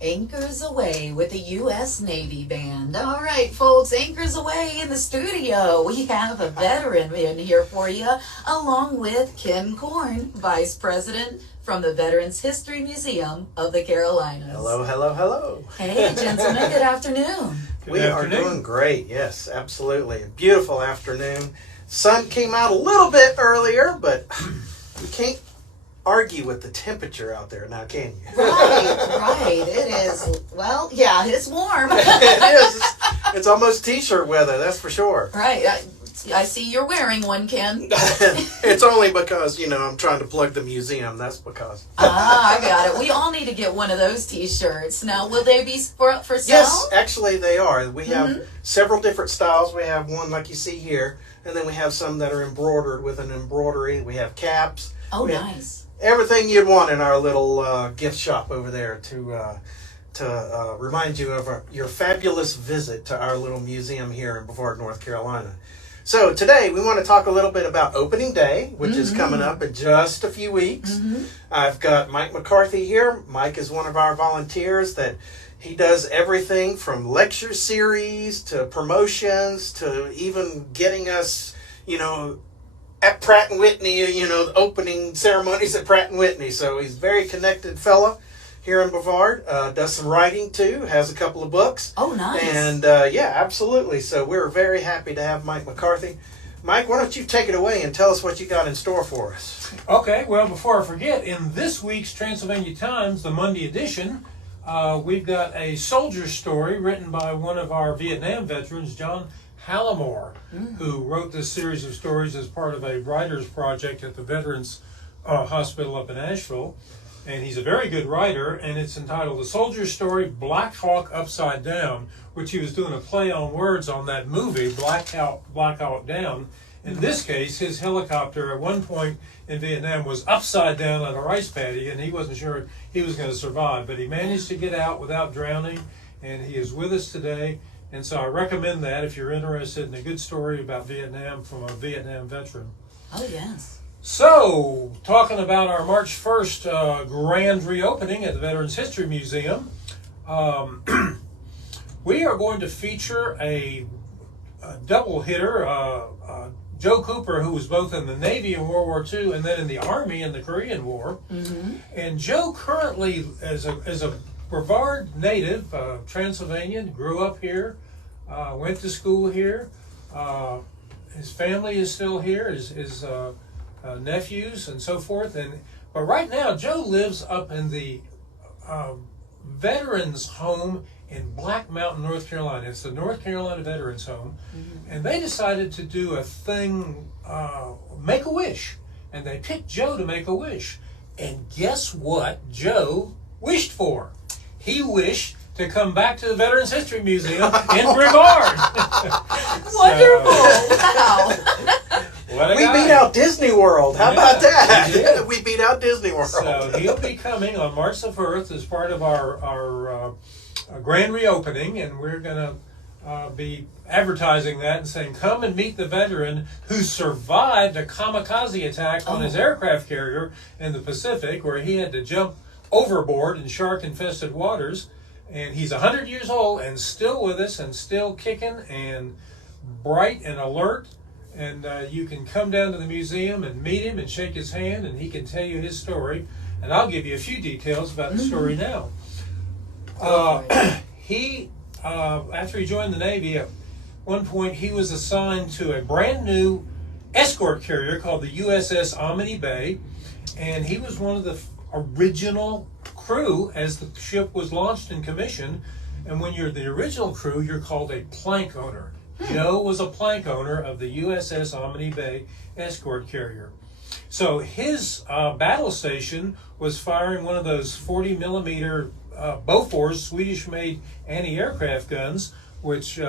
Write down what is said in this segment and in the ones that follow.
Anchors Away with the U.S. Navy Band. All right, folks, Anchors Away in the studio. We have a veteran in here for you, along with Ken Korn, Vice President from the Veterans History Museum of the Carolinas. Hello, hello, hello. Hey, gentlemen, good afternoon. We are doing great, yes, absolutely. A beautiful afternoon. Sun came out a little bit earlier, but you can't argue with the temperature out there now, can you? Right. It is, well, yeah, it's warm. It is. It's almost t-shirt weather, that's for sure. Right. I see you're wearing one, Ken. It's only because, I'm trying to plug the museum. That's because. I got it. We all need to get one of those t-shirts. Now, will they be for sale? Yes, actually they are. We have several different styles. We have one like you see here, and then we have some that are embroidered with an embroidery. We have caps. Oh, nice. Everything you'd want in our little gift shop over there to remind you of your fabulous visit to our little museum here in Brevard, North Carolina. So today we want to talk a little bit about opening day, which is coming up in just a few weeks. I've got Mike McCarthy here. Mike is one of our volunteers that he does everything from lecture series to promotions to even getting us, at Pratt & Whitney, the opening ceremonies at Pratt & Whitney. So he's a very connected fella here in Brevard. Does some writing too, has a couple of books. Oh, nice. And yeah, absolutely. So we're very happy to have Mike McCarthy. Mike, why don't you take it away and tell us what you got in store for us? Okay, well, before I forget, in this week's Transylvania Times, the Monday edition, we've got a soldier story written by one of our Vietnam veterans, John Hallamore, who wrote this series of stories as part of a writer's project at the Veterans Hospital up in Asheville. And he's a very good writer, and it's entitled The Soldier's Story, Black Hawk Upside Down, which he was doing a play on words on that movie, Black Hawk Down. In this case, his helicopter at one point in Vietnam was upside down on a rice paddy, and he wasn't sure he was going to survive. But he managed to get out without drowning, and he is with us today. And so I recommend that if you're interested in a good story about Vietnam from a Vietnam veteran. Oh, yes. So, talking about our March 1st grand reopening at the Veterans History Museum, we are going to feature a double hitter, Joe Cooper, who was both in the Navy in World War II and then in the Army in the Korean War. And Joe currently, as a Brevard native, Transylvanian, grew up here, went to school here. His family is still here, his nephews and so forth. But right now, Joe lives up in the Veterans Home in Black Mountain, North Carolina. It's the North Carolina Veterans Home. And they decided to do a thing, make a wish. And they picked Joe to make a wish. And guess what Joe wished for? He wished to come back to the Veterans History Museum in Brevard. Wonderful. Wow. We beat out Disney World. How about that? We beat out Disney World. So he'll be coming on March the 1st as part of our grand reopening, and we're going to be advertising that and saying, come and meet the veteran who survived a kamikaze attack on his aircraft carrier in the Pacific, where he had to jump overboard in shark-infested waters. And he's 100 years old and still with us and still kicking and bright and alert. And you can come down to the museum and meet him and shake his hand, and he can tell you his story. And I'll give you a few details about the story now. He, after he joined the Navy, at one point he was assigned to a brand new escort carrier called the USS Amity Bay. And he was one of the original crew as the ship was launched and commissioned. And when you're the original crew, you're called a plank owner. Joe was a plank owner of the USS Amity Bay escort carrier. So his battle station was firing one of those 40 millimeter Bofors Swedish-made anti-aircraft guns, which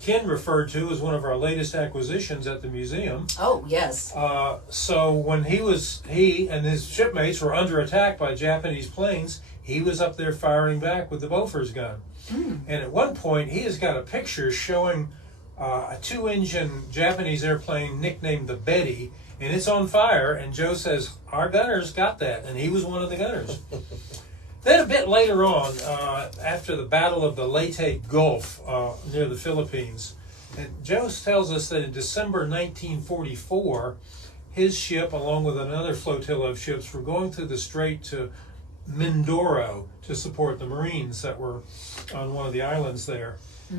Ken referred to as one of our latest acquisitions at the museum. Oh, yes. So when he and his shipmates were under attack by Japanese planes, he was up there firing back with the Bofors gun. And at one point, he has got a picture showing a 2-engine Japanese airplane nicknamed the Betty, and it's on fire, and Joe says, our gunners got that, and he was one of the gunners. Then a bit later on, after the Battle of the Leyte Gulf near the Philippines, and Joe tells us that in December 1944, his ship, along with another flotilla of ships, were going through the strait to Mindoro to support the Marines that were on one of the islands there.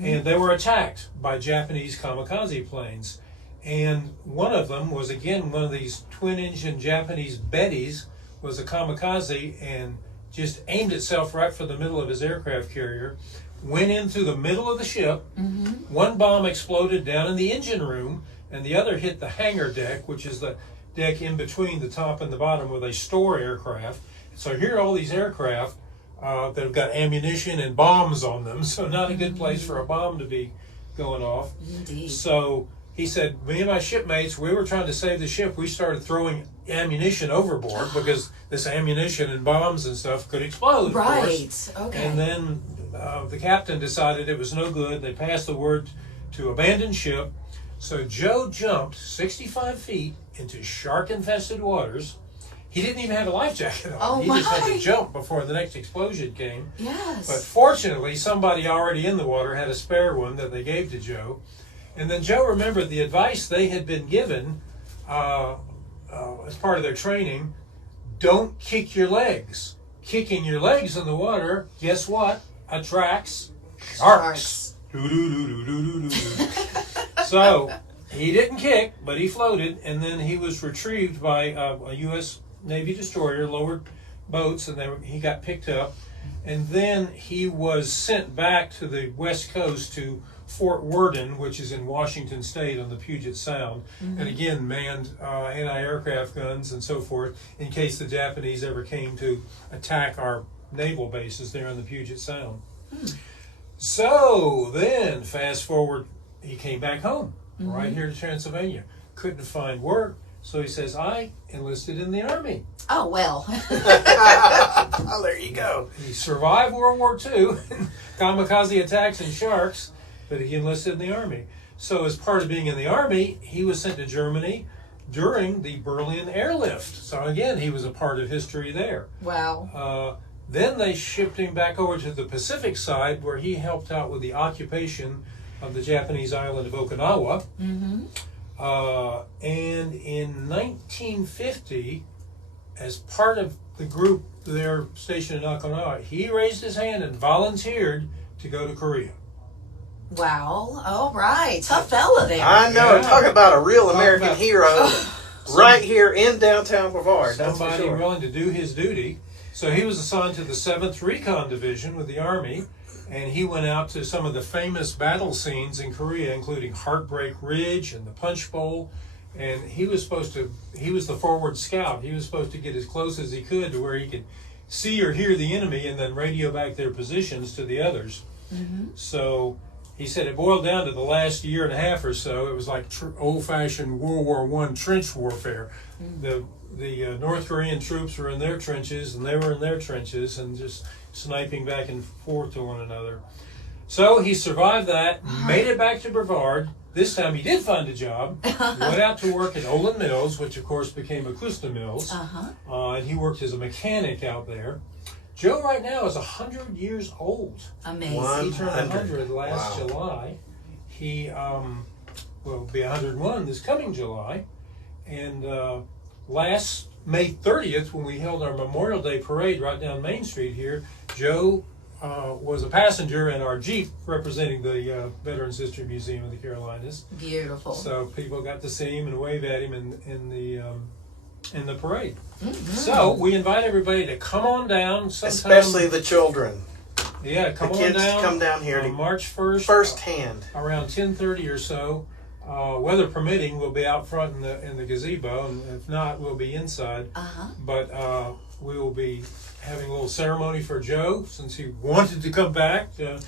And they were attacked by Japanese kamikaze planes. And one of them was, again, one of these twin-engine Japanese Bettys, was a kamikaze and just aimed itself right for the middle of his aircraft carrier, went in through the middle of the ship. One bomb exploded down in the engine room, and the other hit the hangar deck, which is the deck in between the top and the bottom where they store aircraft. So here are all these aircraft that have got ammunition and bombs on them, so not a good place for a bomb to be going off. Indeed. So he said, me and my shipmates, we were trying to save the ship. We started throwing ammunition overboard because this ammunition and bombs and stuff could explode, of course. Okay. And then the captain decided it was no good. They passed the word to abandon ship. So Joe jumped 65 feet into shark-infested waters. He didn't even have a life jacket on. Oh, he just had my. to jump before the next explosion came. Yes. But fortunately, somebody already in the water had a spare one that they gave to Joe. And then Joe remembered the advice they had been given as part of their training: don't kick your legs. Kicking your legs in the water, guess what? Attracts sharks. So he didn't kick, but he floated, and then he was retrieved by a U.S. Navy destroyer, lowered boats, and he got picked up. And then he was sent back to the West Coast to Fort Worden, which is in Washington State on the Puget Sound, and again manned anti-aircraft guns and so forth in case the Japanese ever came to attack our naval bases there in the Puget Sound. So then, fast forward, he came back home, right here to Transylvania. Couldn't find work, so he says, I enlisted in the Army. Oh, well. Oh, there you go. He survived World War II, kamikaze attacks and sharks, but he enlisted in the Army. So as part of being in the Army, he was sent to Germany during the Berlin airlift. So again, he was a part of history there. Wow. Then they shipped him back over to the Pacific side, where he helped out with the occupation of the Japanese island of Okinawa. And in 1950, as part of the group there stationed in Okinawa, he raised his hand and volunteered to go to Korea. Wow. All right. Tough fella there. I know. Yeah. Talk about a real American about- hero right here in downtown Brevard. That's for Somebody sure. willing to do his duty. So he was assigned to the 7th Recon Division with the Army, and he went out to some of the famous battle scenes in Korea, including Heartbreak Ridge and the Punch Bowl. And he was the forward scout. He was supposed to get as close as he could to where he could see or hear the enemy and then radio back their positions to the others. So he said it boiled down to the last year and a half or so. It was like old-fashioned World War I trench warfare. The North Korean troops were in their trenches, and they were in their trenches, and just sniping back and forth to one another. So he survived that, made it back to Brevard. This time he did find a job. Went out to work at Olin Mills, which of course became Acosta Mills. And he worked as a mechanic out there. Joe right now is 100 years old. Amazing. He turned 100 last Wow. July. He will be 101 this coming July. And last May 30th, when we held our Memorial Day parade right down Main Street here, Joe was a passenger in our Jeep representing the Veterans History Museum of the Carolinas. Beautiful. So people got to see him and wave at him in the parade. So we invite everybody to come on down sometime. Especially the children. Yeah, come The on kids down. come down here on to March 1st. firsthand. Around 10:30 or so. Weather permitting, we'll be out front in the gazebo, and if not, we'll be inside. But we will be having a little ceremony for Joe, since he wanted to come back. And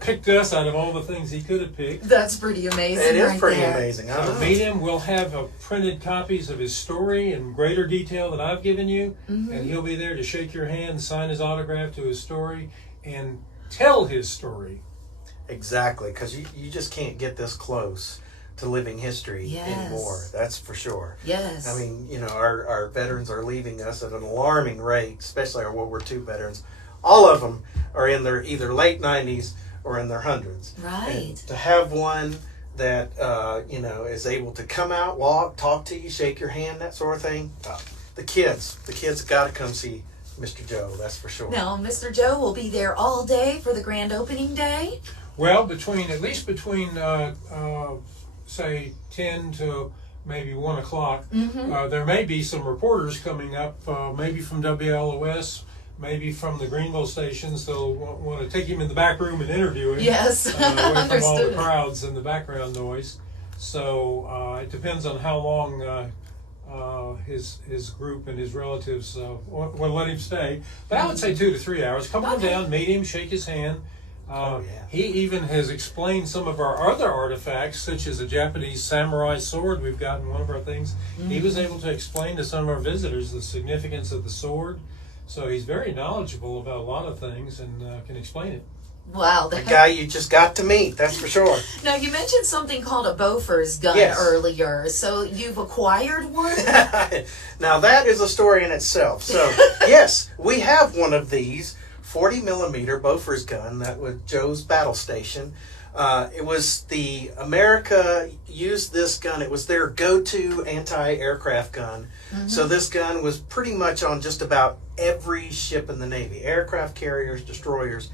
picked us out of all the things he could have picked. That's pretty amazing. It is right pretty there. amazing. I So know. meet him. We'll have printed copies of his story in greater detail than I've given you, and he'll be there to shake your hand, sign his autograph to his story, and tell his story. Exactly, because you just can't get this close to living history Yes. anymore. That's for sure. Yes. I mean, our veterans are leaving us at an alarming rate, especially our World War II veterans. All of them are in their either late 90s or in their hundreds. Right. And to have one that is able to come out, walk, talk to you, shake your hand, that sort of thing. The kids got to come see Mr. Joe. That's for sure. Now, Mr. Joe will be there all day for the grand opening day. Well, between say 10 to maybe 1 o'clock, there may be some reporters coming up, maybe from WLOS, maybe from the Greenville stations. They'll want to take him in the back room and interview him. Yes, away from all the understood. crowds and the background noise. So it depends on how long his group and his relatives want to let him stay. But I would say 2 to 3 hours. Come on down, meet him, shake his hand. He even has explained some of our other artifacts, such as a Japanese samurai sword we've got in one of our things. He was able to explain to some of our visitors the significance of the sword. So he's very knowledgeable about a lot of things and can explain it. Wow. The guy you just got to meet, that's for sure. Now, you mentioned something called a Bofors gun earlier. So you've acquired one? Now, that is a story in itself. So, yes, we have one of these 40 millimeter Bofors gun that was Joe's battle station. It was America used this gun. It was their go-to anti-aircraft gun. So this gun was pretty much on just about every ship in the Navy, aircraft carriers, destroyers.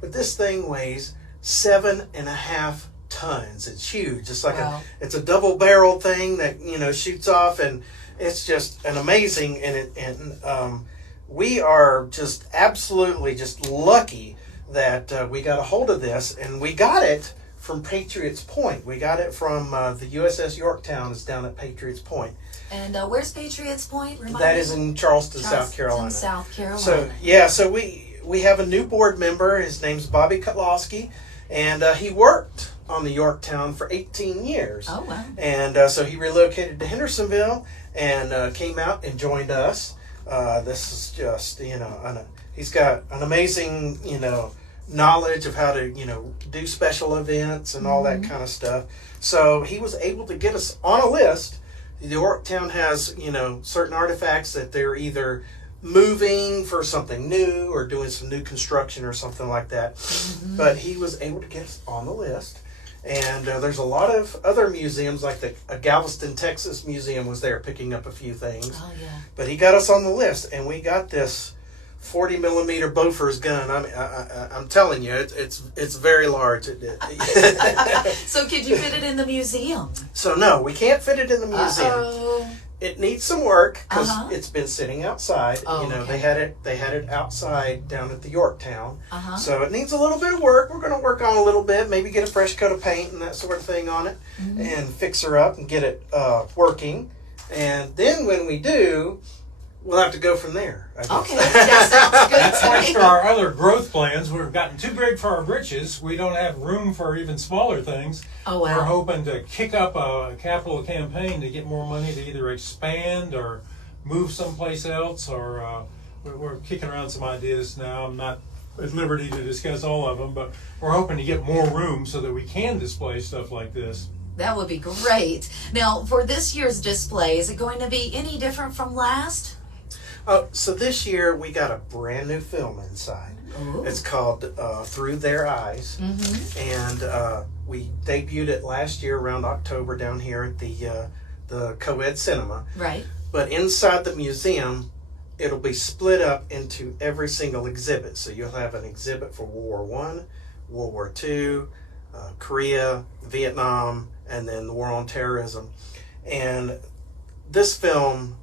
But this thing weighs 7.5 tons. It's huge. It's like it's a double-barreled thing that shoots off, and it's just an amazing. And we are just absolutely just lucky that we got a hold of this, and we got it from Patriots Point. We got it from the USS Yorktown. Is down at Patriots Point. And where's Patriots Point? That is in Charleston, South Carolina. South Carolina. So we have a new board member. His name's Bobby Kutlowski, and he worked on the Yorktown for 18 years. Oh, wow. And so he relocated to Hendersonville and came out and joined us. This is just, he's got an amazing, knowledge of how to, do special events and all that kind of stuff. So he was able to get us on a list. The Yorktown has, certain artifacts that they're either moving for something new or doing some new construction or something like that. But he was able to get us on the list. And there's a lot of other museums, like the Galveston, Texas Museum was there picking up a few things. Oh, yeah. But he got us on the list, and we got this 40 millimeter Bofors gun. I'm telling you, it's very large. So could you fit it in the museum? So no, we can't fit it in the museum. Uh-oh. It needs some work because it's been sitting outside. Oh, They had it outside down at the Yorktown. Uh-huh. So it needs a little bit of work. We're going to work on it a little bit, maybe get a fresh coat of paint and that sort of thing on it, and fix her up and get it working. And then when we do, we'll have to go from there, I guess. Okay, that sounds good to Thanks me. to our other growth plans, we've gotten too big for our britches. We don't have room for even smaller things. Oh, wow. We're hoping to kick up a capital campaign to get more money to either expand or move someplace else, or we're kicking around some ideas now. I'm not at liberty to discuss all of them, but we're hoping to get more room so that we can display stuff like this. That would be great. Now, for this year's display, is it going to be any different from last? So this year we got a brand new film inside. Ooh. It's called Through Their Eyes, and we debuted it last year around October down here at the Co-Ed Cinema. Right. But inside the museum, it'll be split up into every single exhibit. So you'll have an exhibit for World War I, World War II, Korea, Vietnam, and then the War on Terrorism. And this film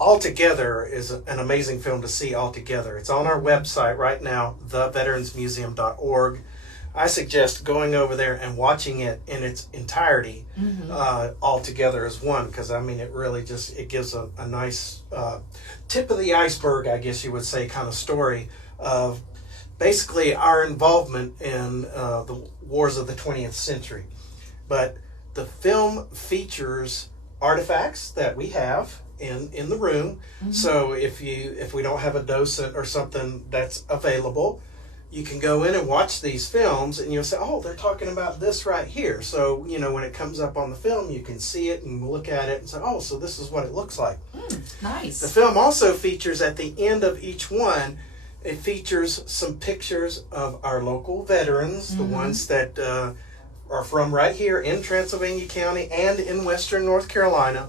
altogether is an amazing film to see altogether. It's on our website right now, theveteransmuseum.org. I suggest going over there and watching it in its entirety all together as one, because it really just it gives a nice tip of the iceberg, I guess you would say, kind of story of basically our involvement in the wars of the 20th century. But the film features artifacts that we have in the room. So if we don't have a docent or something that's available, you can go in and watch these films, and you'll say, oh, they're talking about this right here. So, when it comes up on the film, you can see it and look at it and say, oh, so this is what it looks like. Nice. The film also features, at the end of each one, it features some pictures of our local veterans, the ones that are from right here in Transylvania County and in Western North Carolina.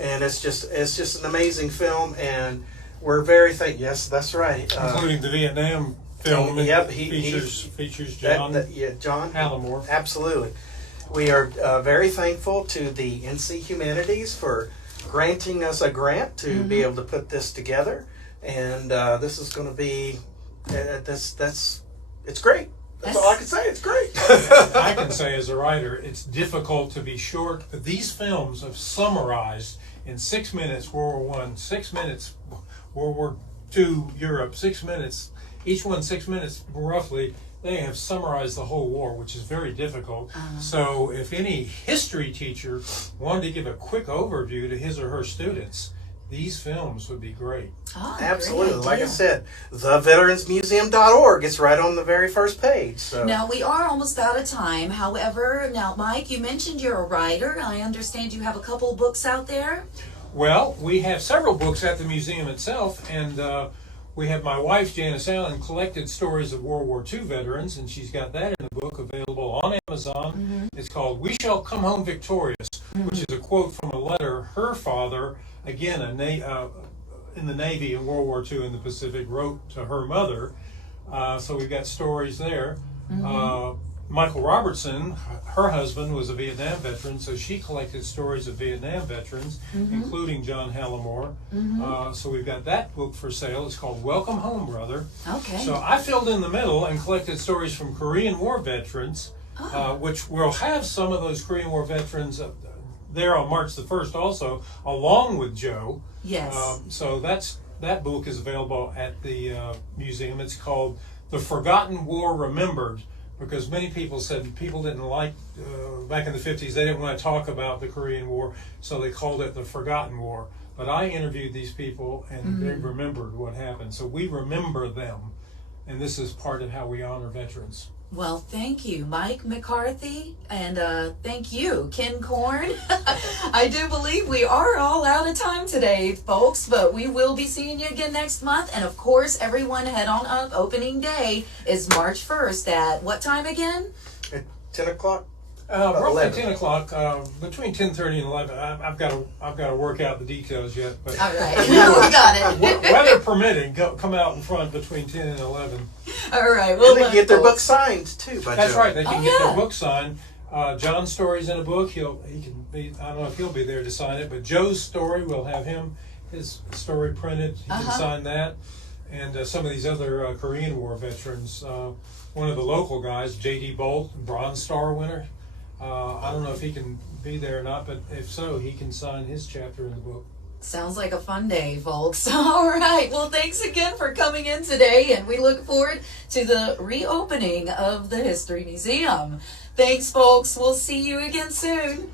And it's just an amazing film, and we're very thankful. Yes, that's right. Including the Vietnam film. Yep, features John John Hallamore. Absolutely. We are very thankful to the NC Humanities for granting us a grant to be able to put this together, and this is going to be it's great. That's all I can say. It's great. I can say as a writer, it's difficult to be short, but these films have summarized in 6 minutes World War I, 6 minutes World War II Europe, 6 minutes, each one 6 minutes roughly. They have summarized the whole war, which is very difficult. So if any history teacher wanted to give a quick overview to his or her students, these films would be great. Oh, absolutely. Like I said, theveteransmuseum.org. It's right on the very first page. So. Now, we are almost out of time. However, now, Mike, you mentioned you're a writer. I understand you have a couple books out there. Well, we have several books at the museum itself, and we have my wife, Janice Allen, collected stories of World War II veterans, and she's got that in a book available on Amazon. It's called We Shall Come Home Victorious, which is a quote from a letter her father, again, in the Navy in World War II in the Pacific, wrote to her mother. So we've got stories there. Michael Robertson, her husband, was a Vietnam veteran, so she collected stories of Vietnam veterans, including John Hallamore. So we've got that book for sale. It's called Welcome Home, Brother. Okay. So I filled in the middle and collected stories from Korean War veterans, which will have some of those Korean War veterans there on March the 1st also, along with Joe. Yes. So that book is available at the museum. It's called The Forgotten War Remembered, because many people said people didn't like, back in the 50s, they didn't want to talk about the Korean War, so they called it the Forgotten War. But I interviewed these people, and they remembered what happened. So we remember them, and this is part of how we honor veterans. Well, thank you, Mike McCarthy, and thank you, Ken Korn. I do believe we are all out of time today, folks, but we will be seeing you again next month. And of course, everyone head on up. Opening day is March 1st at what time again? At 10 o'clock? Roughly 11. 10 o'clock, between 10:30 and 11. I've got to work out the details yet. But All right, we got it. weather permitting, come out in front between 10 and 11. All right, And they can get their book signed too. By That's Joe. right. They can get their book signed. John's story's in a book. He can be. I don't know if he'll be there to sign it, but Joe's story, we'll have his story printed. He can sign that, and some of these other Korean War veterans. One of the local guys, J.D. Bolt, Bronze Star winner. I don't know if he can be there or not, but if so, he can sign his chapter in the book. Sounds like a fun day, folks. All right. Well, thanks again for coming in today, and we look forward to the reopening of the History Museum. Thanks, folks. We'll see you again soon.